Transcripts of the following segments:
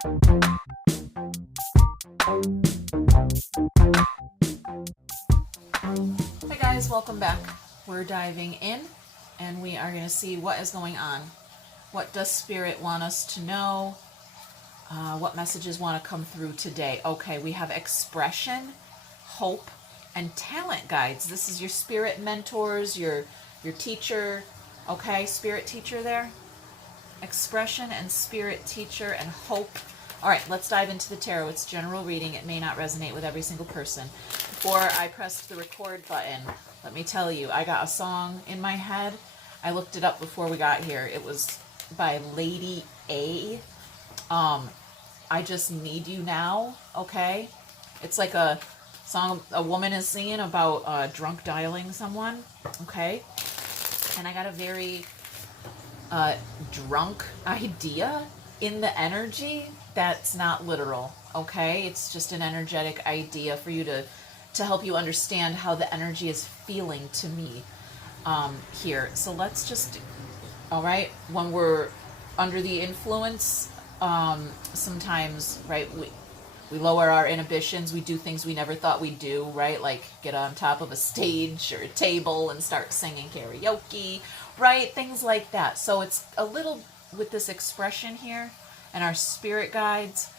Hi guys, welcome back. We're diving in and we are going to see what is going on. What does Spirit want us to know? What messages want to come through today? Okay, we have expression, hope, and talent guides. This is your spirit mentors, your teacher. Okay, spirit teacher there. Expression and spirit teacher and hope. All right, let's dive into the tarot. It's general reading. It may not resonate with every single person. Before I press the record button, let me tell you, I got a song in my head. I looked it up before we got here. It was by Lady A. I Just Need You Now, okay? It's like a song a woman is singing about drunk dialing someone, okay? And I got a very drunk idea in the energy that's not literal, okay? It's just an energetic idea for you to help you understand how the energy is feeling to me here. So let's just, all right, when we're under the influence, sometimes, right, we lower our inhibitions, we do things we never thought we'd do, right? Like get on top of a stage or a table and start singing karaoke, right? Things like that. So it's a little with this expression here and our spirit guides.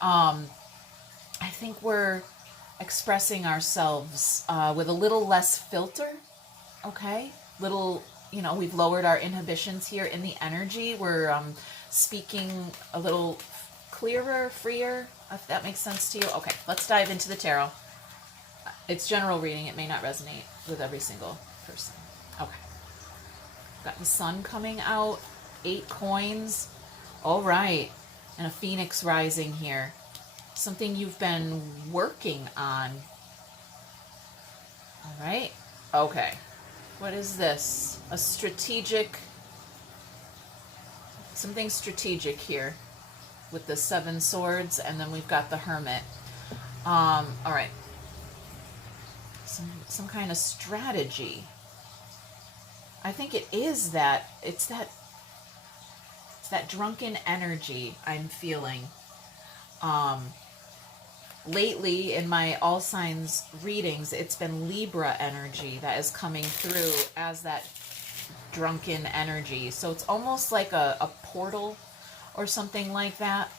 I think we're expressing ourselves with a little less filter, okay? Little, you know, we've lowered our inhibitions here in the energy. We're speaking a little clearer, freer, if that makes sense to you. Okay, let's dive into the tarot. It's general reading. It may not resonate with every single person. Okay. Got the sun coming out, 8 coins. All right. And a phoenix rising here. Something you've been working on. All right. Okay. What is this? A strategic, something strategic here with the 7 swords, and then we've got the hermit. All right. Some kind of strategy. I think it is that, it's that drunken energy I'm feeling. Lately in my all signs readings, it's been Libra energy that is coming through as that drunken energy. So it's almost like a portal or something like that.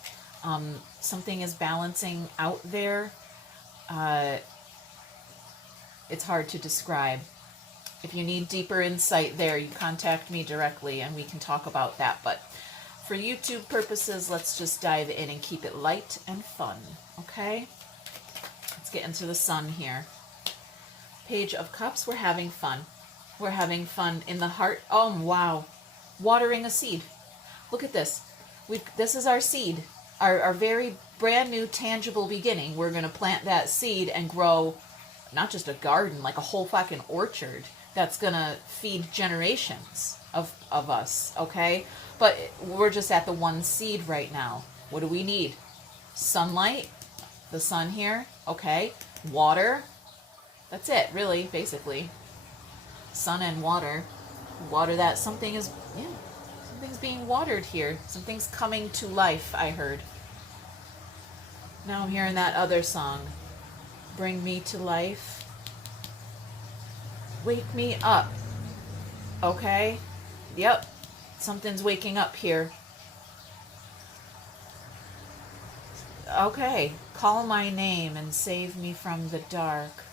Something is balancing out there. It's hard to describe. If you need deeper insight there, you contact me directly and we can talk about that. But for YouTube purposes, let's just dive in and keep it light and fun, okay? Let's get into the sun here. Page of Cups, we're having fun. We're having fun in the heart. Oh, wow. Watering a seed. Look at this. This is our seed, our very brand new tangible beginning. We're going to plant that seed and grow not just a garden, like a whole fucking orchard that's going to feed generations of us, okay? But we're just at the one seed right now. What do we need? Sunlight, the sun here, okay? Water, that's it, really, basically. Sun and water. Water that. Something is, yeah, something's being watered here. Something's coming to life, I heard. Now I'm hearing that other song. Bring me to life. Wake me up. Okay? Yep. Something's waking up here. Okay. Call my name and save me from the dark.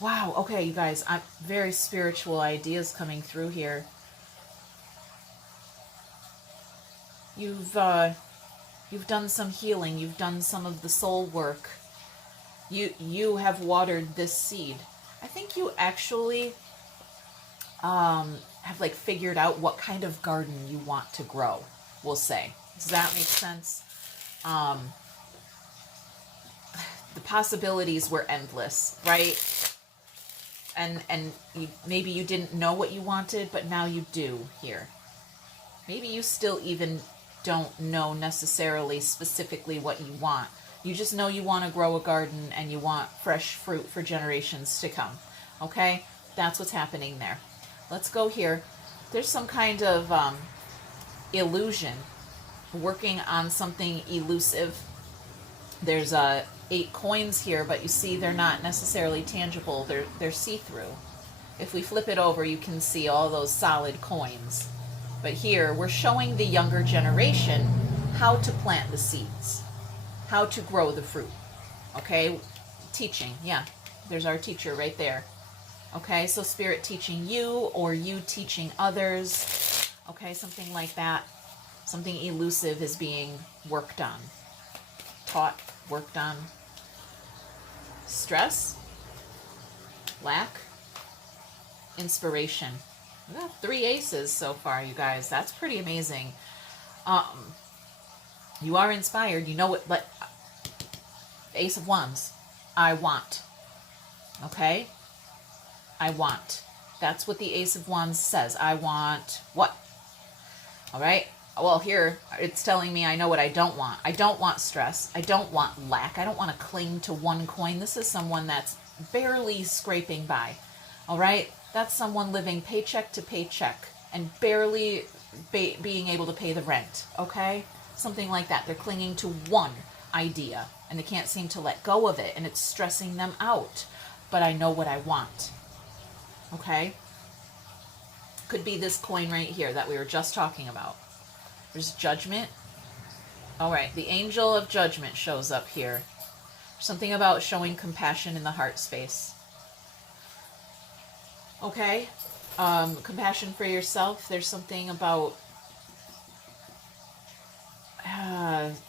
Wow. Okay, you guys. Very spiritual ideas coming through here. You've done some healing. You've done some of the soul work. You have watered this seed. I think you actually have like figured out what kind of garden you want to grow, we'll say. Does that make sense? The possibilities were endless, right? And maybe you didn't know what you wanted, but now you do here. Maybe you still even don't know necessarily specifically what you want. You just know you want to grow a garden and you want fresh fruit for generations to come. Okay? That's what's happening there. Let's go here. There's some kind of illusion working on something elusive. There's 8 coins here, but you see they're not necessarily tangible. They're see-through. If we flip it over, you can see all those solid coins. But here, we're showing the younger generation how to plant the seeds, how to grow the fruit. Okay? Teaching, yeah. There's our teacher right there. Okay, so Spirit teaching you or you teaching others. Okay, something like that. Something elusive is being worked on. Taught, worked on. Stress, lack, inspiration. We got 3 aces so far, you guys. That's pretty amazing. You are inspired. You know what? Like Ace of Wands. I want. Okay? I want. That's what the Ace of Wands says. I want what? All right? Well, here it's telling me I know what I don't want. I don't want stress. I don't want lack. I don't want to cling to one coin. This is someone that's barely scraping by. All right? That's someone living paycheck to paycheck and barely being able to pay the rent. Okay? Something like that. They're clinging to one idea and they can't seem to let go of it and it's stressing them out. But I know what I want. Okay? Could be this coin right here that we were just talking about. There's judgment. All right, the angel of judgment shows up here. Something about showing compassion in the heart space. Okay? Compassion for yourself. There's something about...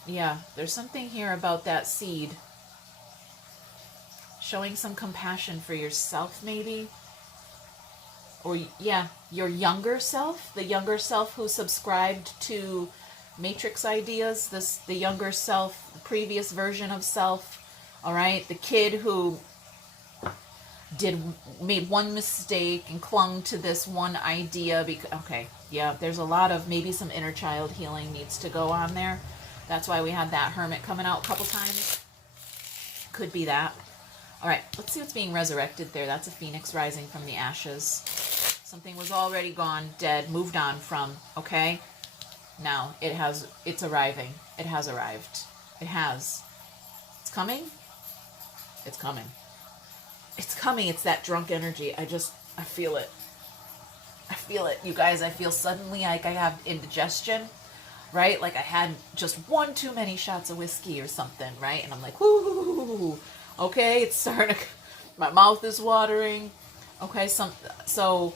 yeah, there's something here about that seed. Showing some compassion for yourself, maybe. Or, yeah, your younger self. The younger self who subscribed to Matrix ideas. The younger self, the previous version of self. All right? The kid who made one mistake and clung to this one idea. Okay, yeah, there's a lot of maybe some inner child healing needs to go on there. That's why we had that hermit coming out a couple times. Could be that. All right, let's see what's being resurrected there. That's a phoenix rising from the ashes. Something was already gone, dead, moved on from, okay? Now, it's arriving. It has arrived. It has. It's coming? It's coming. It's coming. It's that drunk energy. I feel it. I feel it. You guys, I feel suddenly like I have indigestion, right? Like I had just 1 too many shots of whiskey or something, right? And I'm like, whoo, okay, it's starting to, my mouth is watering. Okay, so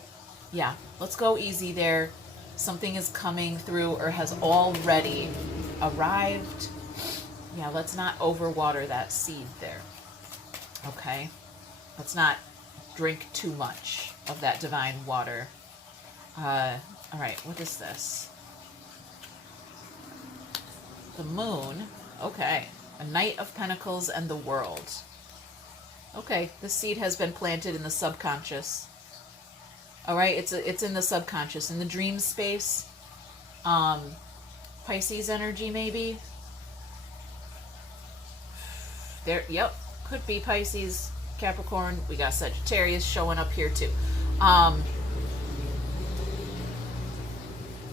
yeah, let's go easy there. Something is coming through or has already arrived. Yeah, let's not overwater that seed there. Okay, let's not drink too much of that divine water. All right, what is this? The moon. Okay, a Knight of Pentacles and the World. Okay, the seed has been planted in the subconscious. All right, it's in the subconscious, in the dream space. Pisces energy, maybe. There, yep, could be Pisces, Capricorn. We got Sagittarius showing up here too. I'm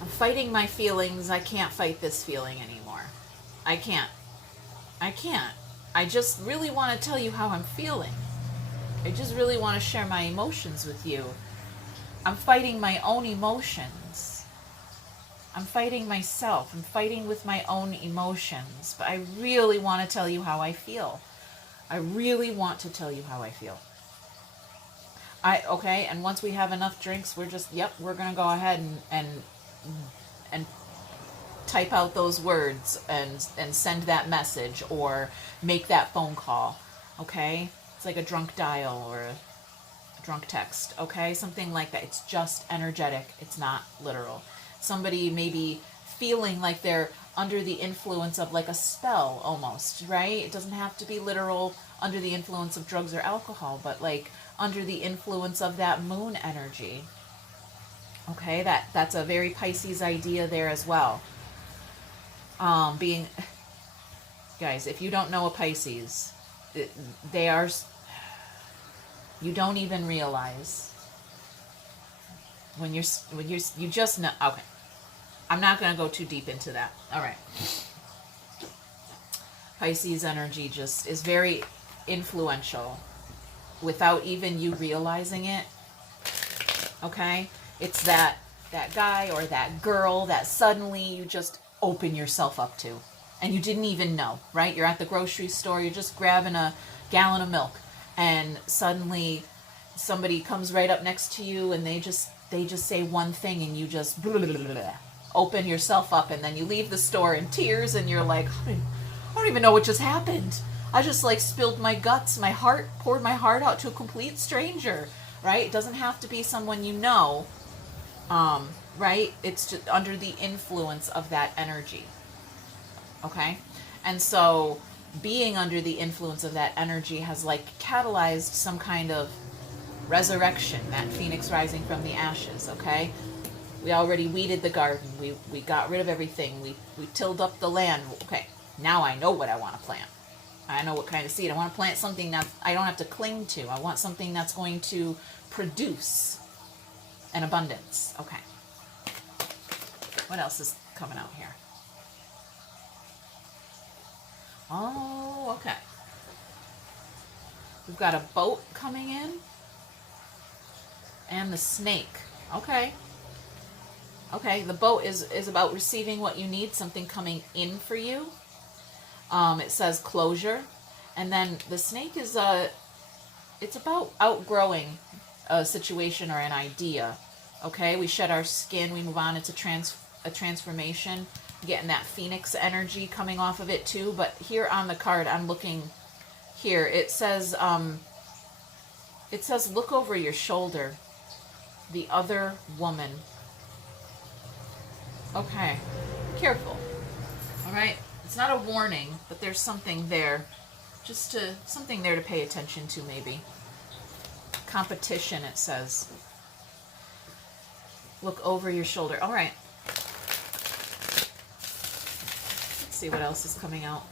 fighting my feelings. I can't fight this feeling anymore. I can't. I just really want to tell you how I'm feeling. I just really want to share my emotions with you. I'm fighting my own emotions. I'm fighting myself. I'm fighting with my own emotions. But I really want to tell you how I feel. I really want to tell you how I feel. Okay, and once we have enough drinks, we're going to go ahead and type out those words and send that message or make that phone call. Okay? It's like a drunk dial or a drunk text. Okay? Something like that. It's just energetic. It's not literal. Somebody maybe feeling like they're under the influence of like a spell almost, right? It doesn't have to be literal under the influence of drugs or alcohol, but like under the influence of that moon energy. Okay, that's a very Pisces idea there as well. Guys, if you don't know a Pisces, they are, you don't even realize when you just know. Okay, I'm not going to go too deep into that. All right. Pisces energy just is very influential without even you realizing it. Okay? It's that guy or that girl that suddenly you just open yourself up to. And you didn't even know, right? You're at the grocery store, you're just grabbing a gallon of milk, and suddenly somebody comes right up next to you and they just say one thing and you just blah, blah, blah, blah, open yourself up, and then you leave the store in tears and you're like, I don't even know what just happened. I just like spilled my guts, my heart, poured my heart out to a complete stranger, right? It doesn't have to be someone you know, right? It's just under the influence of that energy. Okay? And so being under the influence of that energy has like catalyzed some kind of resurrection, that phoenix rising from the ashes. Okay? We already weeded the garden. We got rid of everything. We tilled up the land. Okay, now I know what I want to plant. I know what kind of seed. I want to plant something that I don't have to cling to. I want something that's going to produce an abundance. Okay. What else is coming out here? Oh, okay. We've got a boat coming in. And the snake. Okay. Okay, the boat is about receiving what you need, something coming in for you. It says closure. And then the snake is it's about outgrowing a situation or an idea. Okay, we shed our skin, we move on. It's a transformation. Getting that phoenix energy coming off of it too. But here on the card, I'm looking here. It says look over your shoulder. The other woman. Okay, careful. All right, it's not a warning, but there's something there. Something there to pay attention to, maybe. Competition, it says. Look over your shoulder. All right. Let's see what else is coming out.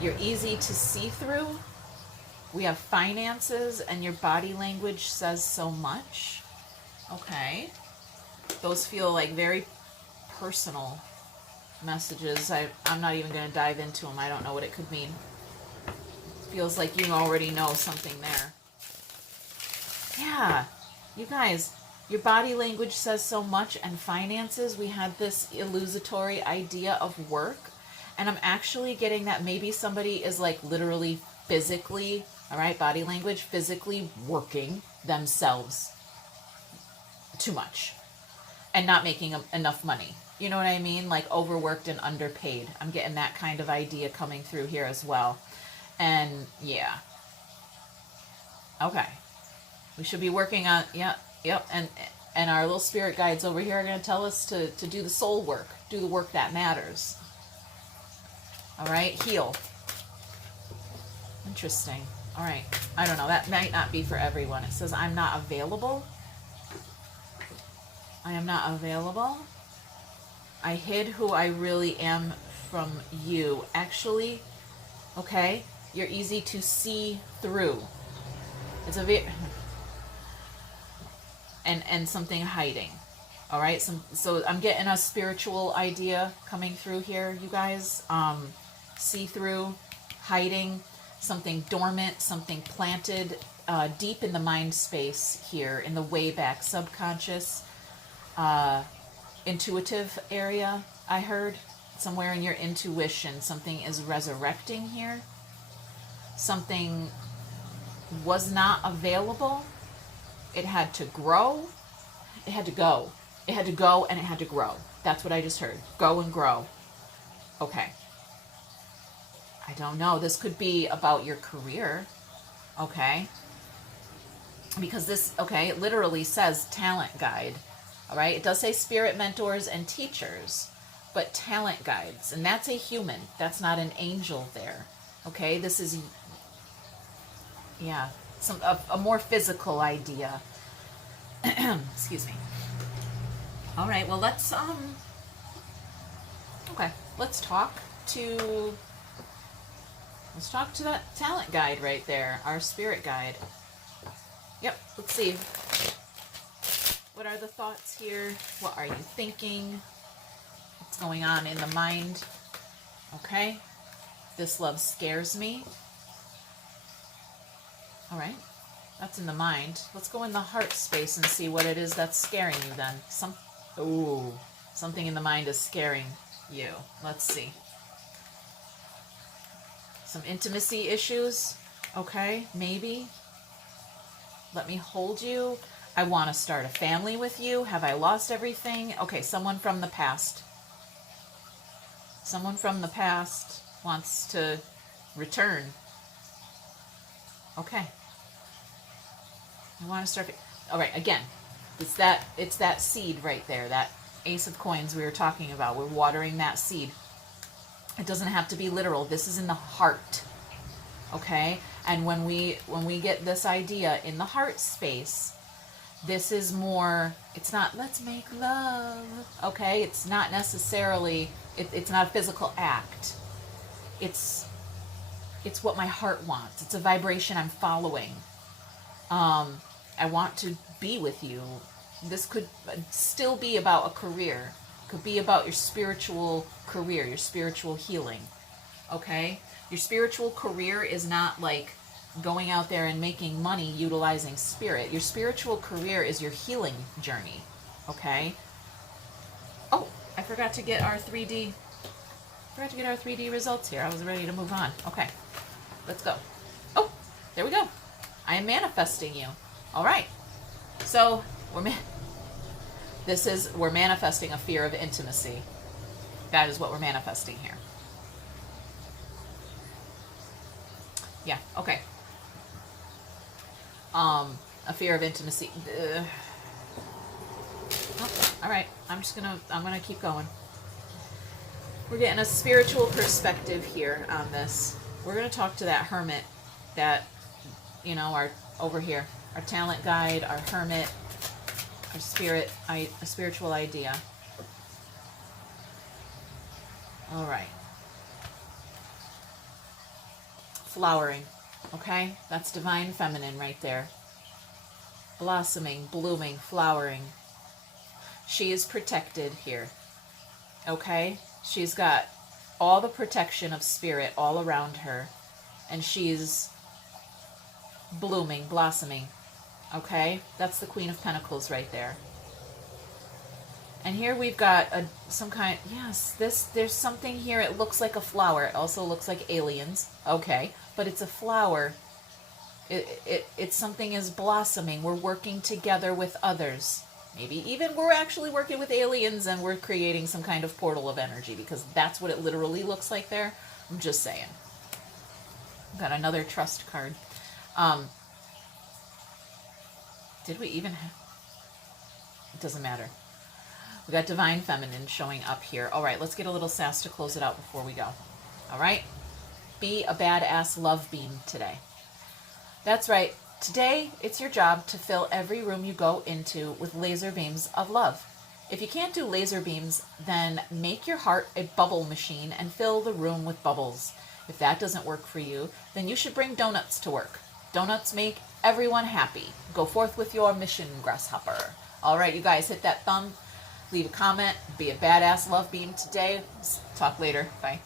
You're easy to see through. We have finances, and your body language says so much. Okay. Those feel like very personal messages. I'm not even going to dive into them. I don't know what it could mean. Feels like you already know something there. Yeah. You guys, your body language says so much, and finances, we had this illusory idea of work, and I'm actually getting that maybe somebody is like literally physically, all right, body language, physically working themselves too much and not making enough money. You know what I mean? Like overworked and underpaid. I'm getting that kind of idea coming through here as well. And yeah. Okay. We should be working on, yep. And our little spirit guides over here are going to tell us to do the soul work, do the work that matters. All right, heal. Interesting. All right. I don't know. That might not be for everyone. It says, I'm not available. I am not available. I hid who I really am from you. Actually, okay, you're easy to see through. It's a and something hiding. All right. So I'm getting a spiritual idea coming through here, you guys. See through, hiding. Something dormant, something planted deep in the mind space here, in the way back subconscious, intuitive area, I heard. Somewhere in your intuition, something is resurrecting here. Something was not available. It had to grow. It had to go. It had to go and it had to grow. That's what I just heard. Go and grow. Okay. I don't know. This could be about your career. Okay. Because this, okay, it literally says talent guide. All right. It does say spirit mentors and teachers, but talent guides. And that's a human. That's not an angel there. Okay. This is, yeah, a more physical idea. Excuse me. All right. Well, let's talk to Let's talk to that talent guide right there, our spirit guide. Yep, let's see. What are the thoughts here? What are you thinking? What's going on in the mind? Okay. This love scares me. All right. That's in the mind. Let's go in the heart space and see what it is that's scaring you then. Something in the mind is scaring you. Let's see. Some intimacy issues. Okay, maybe. Let me hold you. I want to start a family with you. Have I lost everything? Okay, someone from the past. Someone from the past wants to return. Okay. I want to start. All right, again, it's that seed right there, that Ace of Coins we were talking about. We're watering that seed. It doesn't have to be literal. This is in the heart. Okay? And when we get this idea in the heart space, this is more, it's not let's make love. Okay? It's not necessarily, it's not a physical act. It's what my heart wants. It's a vibration I'm following. I want to be with you. This could still be about a career. Could be about your spiritual career, your spiritual healing. Okay? Your spiritual career is not like going out there and making money utilizing spirit. Your spiritual career is your healing journey. Okay? Oh, I forgot to get our 3D results here. I was ready to move on. Okay. Let's go. Oh, there we go. I am manifesting you. All right. So, we're manifesting a fear of intimacy. That is what we're manifesting here. Yeah, okay. A fear of intimacy. Oh, all right. I'm gonna keep going. We're getting a spiritual perspective here on this. We're gonna talk to that hermit, that, our over here, our talent guide, our hermit, our a spiritual idea. All right. Flowering, okay? That's divine feminine right there. Blossoming, blooming, flowering. She is protected here, okay? She's got all the protection of spirit all around her, and she's blooming, blossoming, okay? That's the Queen of Pentacles right there. And here we've got there's something here. It looks like a flower. It also looks like aliens. Okay, but it's a flower. It's something is blossoming. We're working together with others. Maybe even we're actually working with aliens and we're creating some kind of portal of energy, because that's what it literally looks like there. I'm just saying. Got another trust card. Did we even have... It doesn't matter. We got Divine Feminine showing up here. All right, let's get a little sass to close it out before we go. All right? Be a badass love beam today. That's right. Today, it's your job to fill every room you go into with laser beams of love. If you can't do laser beams, then make your heart a bubble machine and fill the room with bubbles. If that doesn't work for you, then you should bring donuts to work. Donuts make everyone happy. Go forth with your mission, grasshopper. All right, you guys, hit that thumb. Leave a comment. Be a badass love beam today. Talk later. Bye.